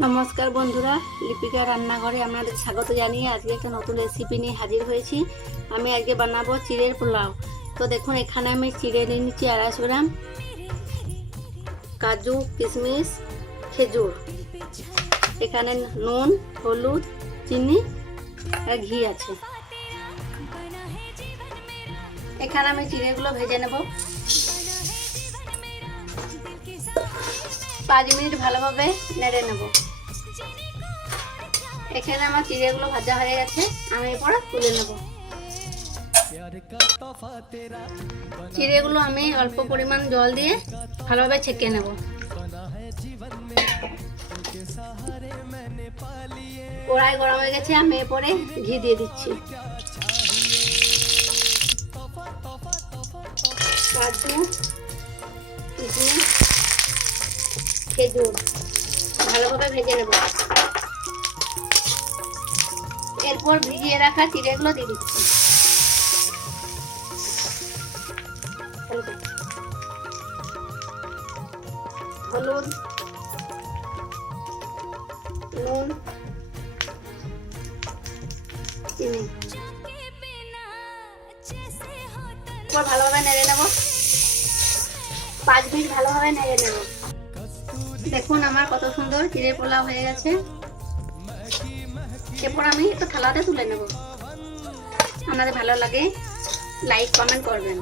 নমস্কার বন্ধুরা, লিপিকা রান্নাঘরে আপনাদের স্বাগত জানিয়ে আজকে একটা নতুন রেসিপি নিয়ে হাজির হয়েছি। আমি আজকে বানাবো চিড়ের পোলাও। তো দেখুন, এখানে আমি চিড়ে নিয়ে নিচ্ছি 250 গ্রাম, কাজু কিশমিশ খেজুর, এখানে নুন হলুদ চিনি আর ঘি আছে। এখানে আমি চিড়েগুলো ভেজে নেব। 5 মিনিট ভালোভাবে নেড়ে নেব। এখানে আমার চিড়েগুলো ভাজা হয়ে গেছে, আমি এরপর তুলে নেব। চিড়েগুলো আমি অল্প পরিমাণ জল দিয়ে ভালোভাবে ছেঁকে নেব। কড়াই গরম হয়ে গেছে, আমি এরপরে ঘি দিয়ে দিচ্ছি। কাজু কিশমিশ খেজুর ভালোভাবে ভেজে নেব। এরপর ভিজিয়ে রাখা চিড়েগুলো দিয়ে দিচ্ছি। হলুদ নুন চিনি ভালোভাবে নেড়ে নেব। 5 মিনিট ভালোভাবে নেড়ে নেব। দেখুন আমার কত সুন্দর চিড়ে পোলাও হয়ে গেছে। এরপর আমি একটু থালাতে তুলে নেব। আপনাদের ভালো লাগে লাইক কমেন্ট করবেন।